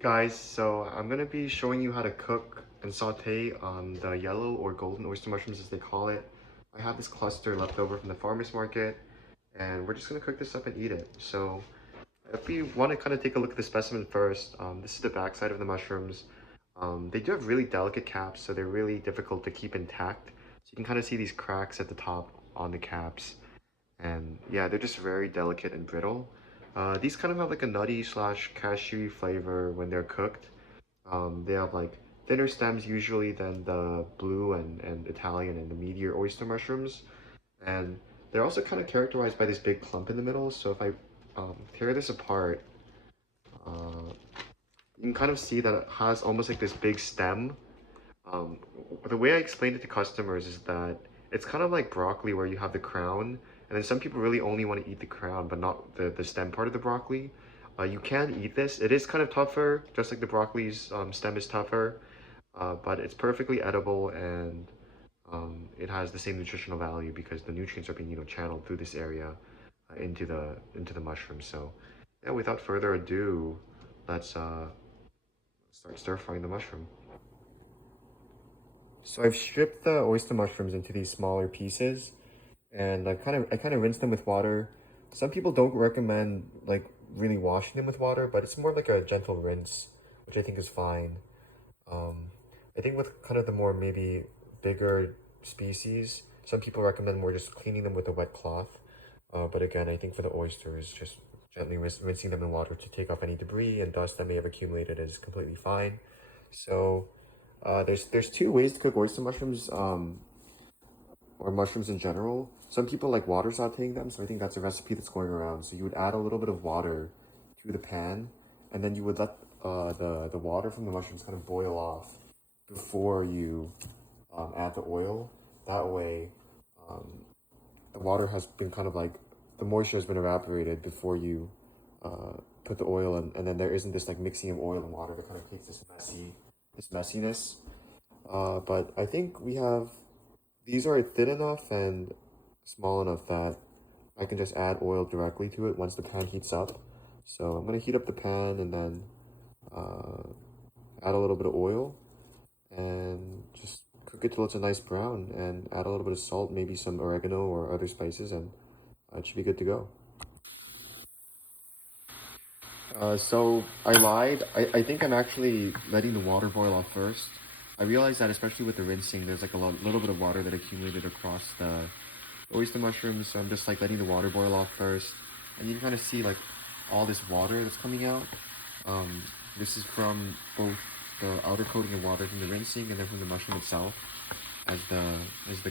Guys, so I'm gonna be showing you how to cook and saute the yellow or golden oyster mushrooms as they call it. I have this cluster left over from the farmer's market and we're just gonna cook this up and eat it. So if we want to kind of take a look at the specimen first, this is the backside of the mushrooms. They do have really delicate caps, so they're really difficult to keep intact. So you can kind of see these cracks at the top on the caps. And yeah, they're just very delicate and brittle. These kind of have like a nutty slash cashewy flavor when they're cooked. They have like thinner stems usually than the blue and Italian and the meatier oyster mushrooms. And they're also kind of characterized by this big clump in the middle. So if I tear this apart, uh, you can kind of see that it has almost like this big stem. um, the way I explained it to customers is that it's kind of like broccoli where you have the crown, and then some people really only want to eat the crown, but not the stem part of the broccoli. You can eat this. It is kind of tougher, just like the broccoli's stem is tougher, but it's perfectly edible and it has the same nutritional value because the nutrients are being, channeled through this area into the mushroom. So, yeah, without further ado, let's start stir frying the mushroom. So I've stripped the oyster mushrooms into these smaller pieces, and I kind of rinse them with water. Some people don't recommend like really washing them with water, but it's more like a gentle rinse, which I think is fine. Um, I think with kind of the more maybe bigger species, some people recommend more just cleaning them with a wet cloth. But again, I think for the oysters, just gently rinsing them in water to take off any debris and dust that may have accumulated is completely fine. So there's two ways to cook oyster mushrooms, or mushrooms in general. Some people like water sauteing them, so I think that's a recipe that's going around. So you would add a little bit of water to the pan, and then you would let the water from the mushrooms kind of boil off before you add the oil. That way, um, the water has been kind of like the moisture has been evaporated before you put the oil in, and then there isn't this like mixing of oil and water that kind of creates this messiness. But I think these are thin enough and small enough that I can just add oil directly to it once the pan heats up. So I'm gonna heat up the pan and then uh, add a little bit of oil and just cook it till it's a nice brown and add a little bit of salt, maybe some oregano or other spices, and it should be good to go. So I lied. I think I'm actually letting the water boil off first. I realized that especially with the rinsing, there's like little bit of water that accumulated across the oyster mushrooms. So I'm just like letting the water boil off first. And you can kind of see like all this water that's coming out. Um, this is from both the outer coating of water from the rinsing and then from the mushroom itself. As the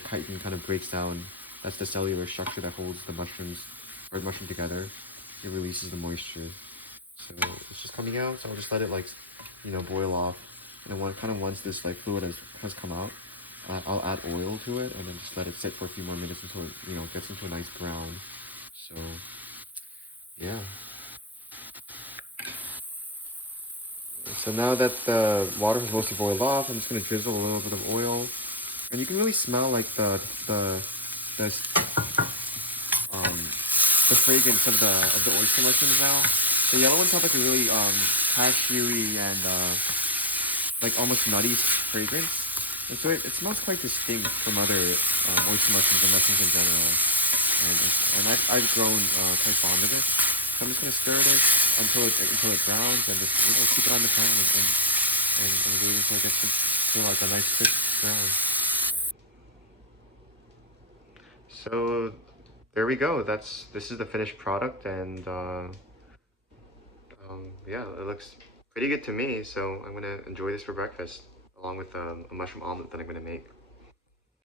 chitin kind of breaks down, that's the cellular structure that holds the mushrooms or the mushroom together. It releases the moisture. So it's just coming out, so I'll just let it like, boil off. And then once this like fluid has come out, I'll add oil to it and then just let it sit for a few more minutes until it, gets into a nice brown. So yeah. So now that the water has mostly boiled off, I'm just gonna drizzle a little bit of oil, and you can really smell like the um the fragrance of the oyster mushrooms now. The yellow ones have like a really cashewy and like almost nutty fragrance. And so it smells quite distinct from other oyster mushrooms and mushrooms in general. And I've grown quite fond of it. So I'm just gonna stir it until it browns and just keep it on the pan and wait until it gets to like a nice crisp brown. So there we go. This is the finished product, and yeah, it looks pretty good to me. So I'm gonna enjoy this for breakfast, along with a mushroom omelet that I'm gonna make.